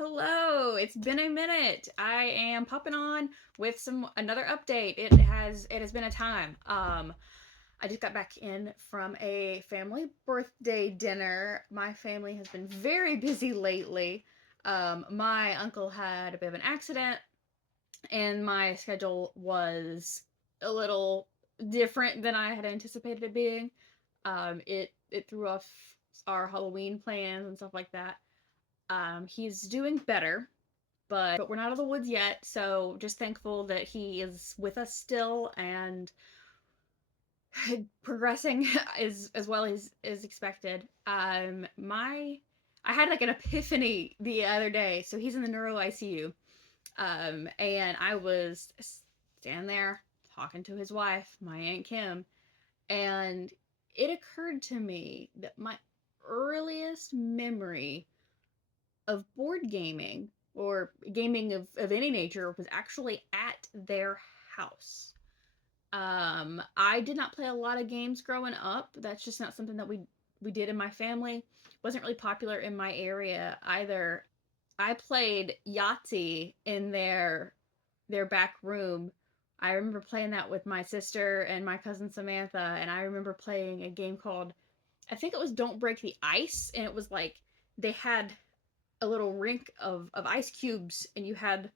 Hello, it's been a minute. I am popping on with another update. It has been a time. I just got back in from a family birthday dinner. My family has been very busy lately. My uncle had a bit of an accident, and my schedule was a little different than I had anticipated it being. It threw off our Halloween plans and stuff like that. He's doing better, but we're not out of the woods yet. So just thankful that he is with us still and progressing as well as expected. My I had like an epiphany the other day. So he's in the neuro ICU. And I was standing there talking to his wife, my Aunt Kim, and it occurred to me that my earliest memory of board gaming or gaming of any nature was actually at their house. I did not play a lot of games growing up. That's just not something that we did in my family. Wasn't really popular in my area either. I played Yahtzee in their back room. I remember playing that with my sister and my cousin Samantha, and I remember playing a game called, I think it was Don't Break the Ice, and it was like they had a little rink of ice cubes, and you had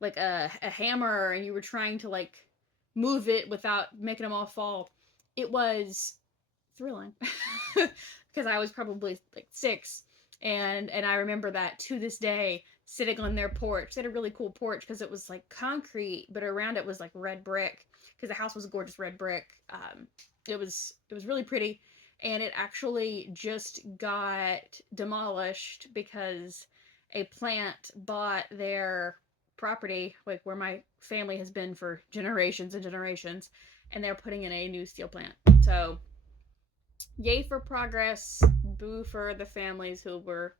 like a hammer, and you were trying to like move it without making them all fall. It was thrilling because I was probably like 6, and I remember that to this day, sitting on their porch. They had a really cool porch because it was like concrete, but around it was like red brick because the house was a gorgeous red brick. It was really pretty, and it actually just got demolished because a plant bought their property, like where my family has been for generations and generations, and they're putting in a new steel plant. So yay for progress, boo for the families who were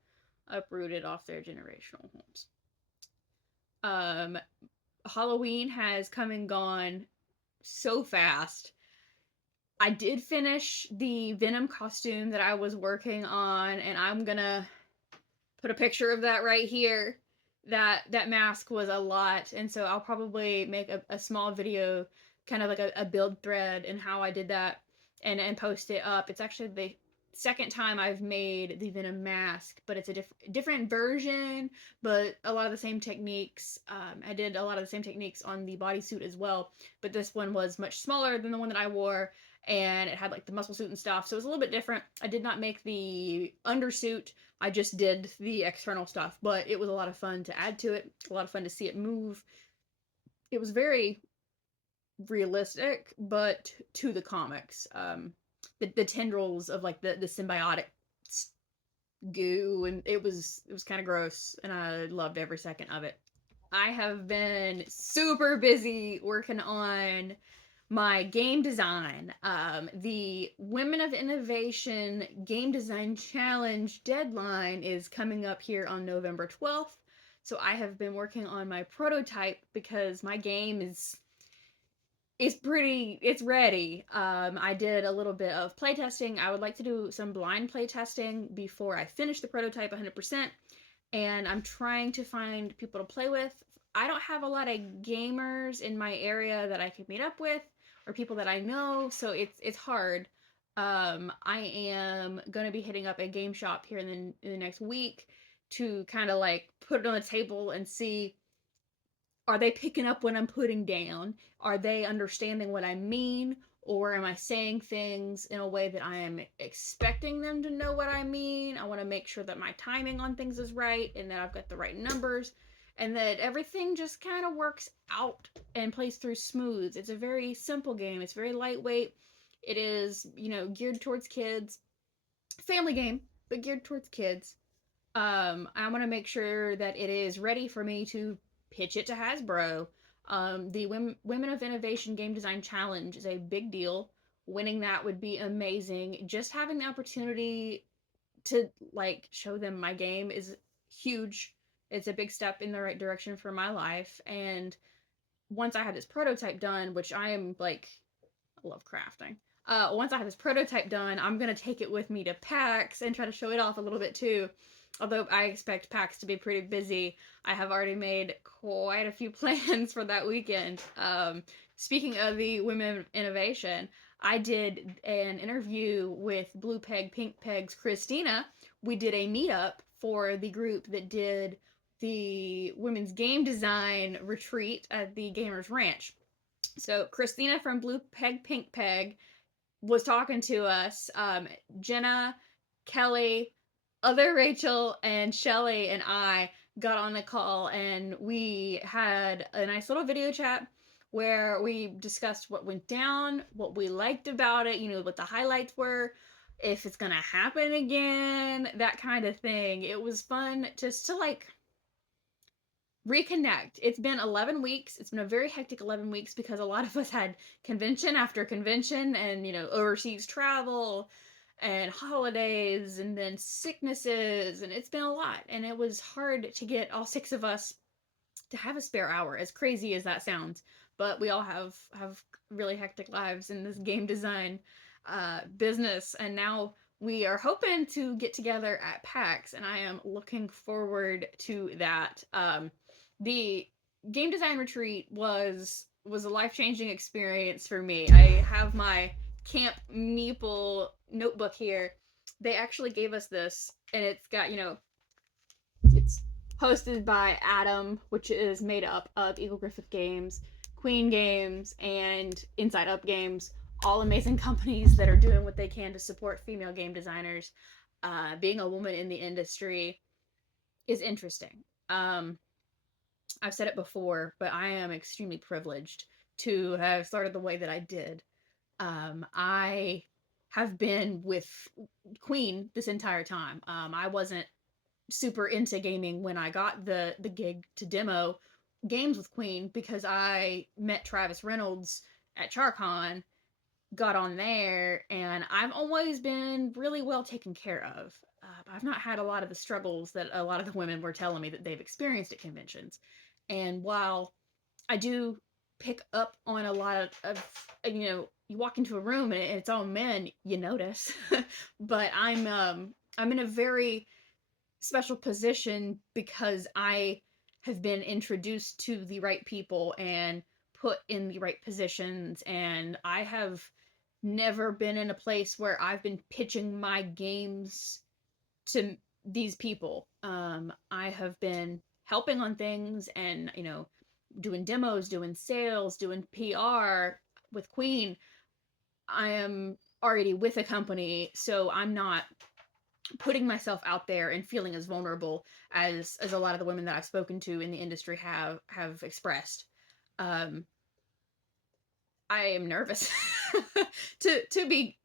uprooted off their generational homes. Um, Halloween has come and gone so fast. I did finish the Venom costume that I was working on, and I'm gonna put a picture of that right here. That mask was a lot, and so I'll probably make a small video, kind of like a build thread, and how I did that, and post it up. It's actually the second time I've made the Venom mask, but it's a different version, but a lot of the same techniques. I did a lot of the same techniques on the bodysuit as well, but this one was much smaller than the one that I wore, and it had like the muscle suit and stuff, so it was a little bit different. I did not make the undersuit. I just did the external stuff, but it was a lot of fun to add to it, a lot of fun to see it move. It was very realistic, but to the comics. The tendrils of like the symbiotic goo, and it was kind of gross, and I loved every second of it. I have been super busy working on my game design. The Women of Innovation Game Design Challenge deadline is coming up here on November 12th. So I have been working on my prototype because my game it's ready. I did a little bit of playtesting. I would like to do some blind playtesting before I finish the prototype 100%, and I'm trying to find people to play with. I don't have a lot of gamers in my area that I could meet up with or people that I know, so it's hard. I am gonna be hitting up a game shop here in the next week to kind of like put it on the table and see, are they picking up what I'm putting down? Are they understanding what I mean? Or am I saying things in a way that I am expecting them to know what I mean? I want to make sure that my timing on things is right and that I've got the right numbers and that everything just kind of works out and plays through smooth. It's a very simple game, it's very lightweight. It is, geared towards kids. Family game, but geared towards kids. I want to make sure that it is ready for me to pitch it to Hasbro. The Women of Innovation Game Design Challenge is a big deal. Winning that would be amazing. Just having the opportunity to like show them my game is huge. It's a big step in the right direction for my life. And once I have this prototype done, which I am like, I love crafting. Once I have this prototype done, I'm gonna take it with me to PAX and try to show it off a little bit too. although I expect PAX to be pretty busy, I have already made quite a few plans for that weekend. Speaking of the Women Innovation, I did an interview with Blue Peg Pink Peg's Christina. We did a meetup for the group that did the women's game design retreat at the Gamers Ranch. So Christina from Blue Peg Pink Peg was talking to us. Jenna, Kelly, other Rachel, and Shelly and I got on the call, and we had a nice little video chat where we discussed what went down, what we liked about it, what the highlights were, if it's gonna happen again, that kind of thing. It was fun just to like reconnect. It's been 11 weeks. It's been a very hectic 11 weeks because a lot of us had convention after convention and, overseas travel and holidays and then sicknesses. And it's been a lot. And it was hard to get all six of us to have a spare hour, as crazy as that sounds. But we all have really hectic lives in this game design business. And now we are hoping to get together at PAX, and I am looking forward to that. The game design retreat was a life-changing experience for me. I have my Camp Meeple notebook here. They actually gave us this, and it's got, it's hosted by Adam, which is made up of Eagle Griffith Games, Queen Games, and Inside Up Games, all amazing companies that are doing what they can to support female game designers. Being a woman in the industry is interesting. I've said it before, but I am extremely privileged to have started the way that I did. I have been with Queen this entire time. I wasn't super into gaming when I got the gig to demo games with Queen because I met Travis Reynolds at CharCon, got on there, and I've always been really well taken care of. I've not had a lot of the struggles that a lot of the women were telling me that they've experienced at conventions. And while I do pick up on a lot you walk into a room and it's all men, you notice. But I'm in a very special position because I have been introduced to the right people and put in the right positions, and I have never been in a place where I've been pitching my games to these people. I have been helping on things and, doing demos, doing sales, doing PR with Queen. I am already with a company, so I'm not putting myself out there and feeling as vulnerable as a lot of the women that I've spoken to in the industry have expressed. Um, I am nervous to be,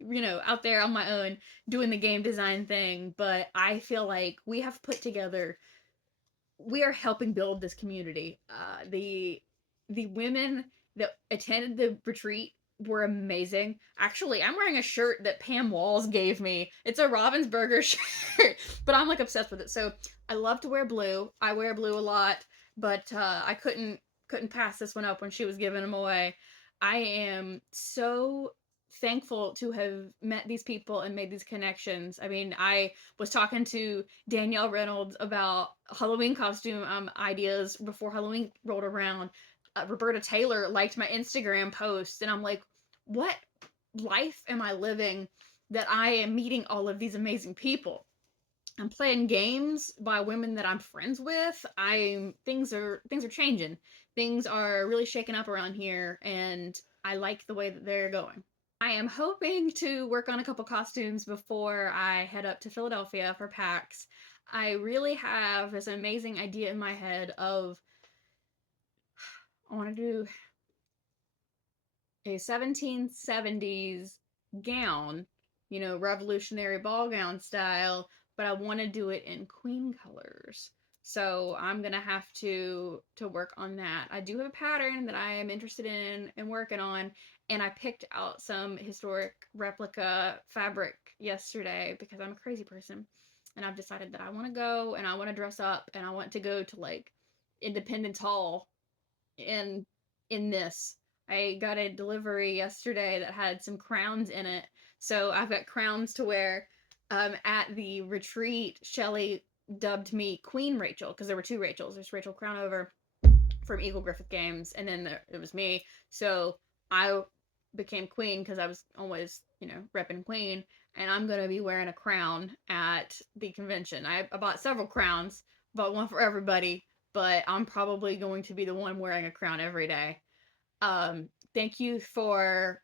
out there on my own doing the game design thing, but I feel like we are helping build this community. The women that attended the retreat were amazing. Actually, I'm wearing a shirt that Pam Walls gave me. It's a Ravensburger shirt, but I'm like obsessed with it. So I love to wear blue. I wear blue a lot, but I couldn't pass this one up when she was giving them away. I am so thankful to have met these people and made these connections. I mean, I was talking to Danielle Reynolds about Halloween costume ideas before Halloween rolled around. Roberta Taylor liked my Instagram post, and I'm like, what life am I living that I am meeting all of these amazing people? I'm playing games by women that I'm friends with. Things are changing. Things are really shaking up around here, and I like the way that they're going. I am hoping to work on a couple costumes before I head up to Philadelphia for PAX. I really have this amazing idea in my head of I want to do a 1770s gown, revolutionary ball gown style, but I want to do it in Queen colors. So I'm gonna have to work on that. I do have a pattern that I am interested in and working on, and I picked out some historic replica fabric yesterday because I'm a crazy person, and I've decided that I want to go and I want to dress up and I want to go to like Independence Hall in this. I got a delivery yesterday that had some crowns in it. So I've got crowns to wear. At the retreat, Shelly dubbed me Queen Rachel, because there were two Rachels. There's Rachel Crownover from Eagle Griffith Games, and then it was me. So I became Queen because I was always, repping Queen, and I'm gonna be wearing a crown at the convention. I bought several crowns, bought one for everybody, but I'm probably going to be the one wearing a crown every day. Thank you for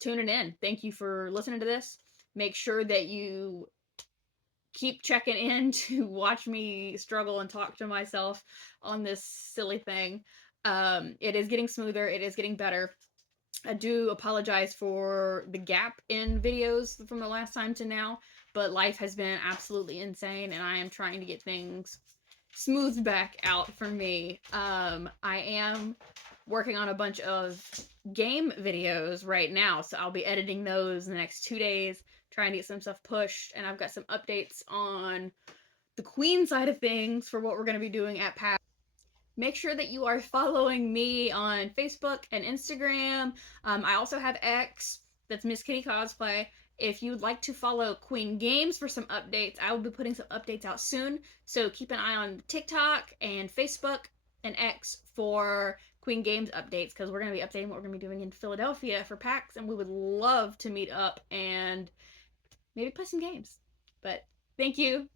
tuning in. Thank you for listening to this. Make sure that you keep checking in to watch me struggle and talk to myself on this silly thing. It is getting smoother. It is getting better. I do apologize for the gap in videos from the last time to now, but life has been absolutely insane, and I am trying to get things smoothed back out for me. I am working on a bunch of game videos right now, so I'll be editing those in the next 2 days, trying to get some stuff pushed, and I've got some updates on the Queen side of things for what we're going to be doing at PAX. Make sure that you are following me on Facebook and Instagram. I also have X, that's Miss Kitty Cosplay. If you'd like to follow Queen Games for some updates, I will be putting some updates out soon. So keep an eye on TikTok and Facebook and X for Queen Games updates, because we're going to be updating what we're going to be doing in Philadelphia for PAX, and we would love to meet up and maybe play some games. But thank you.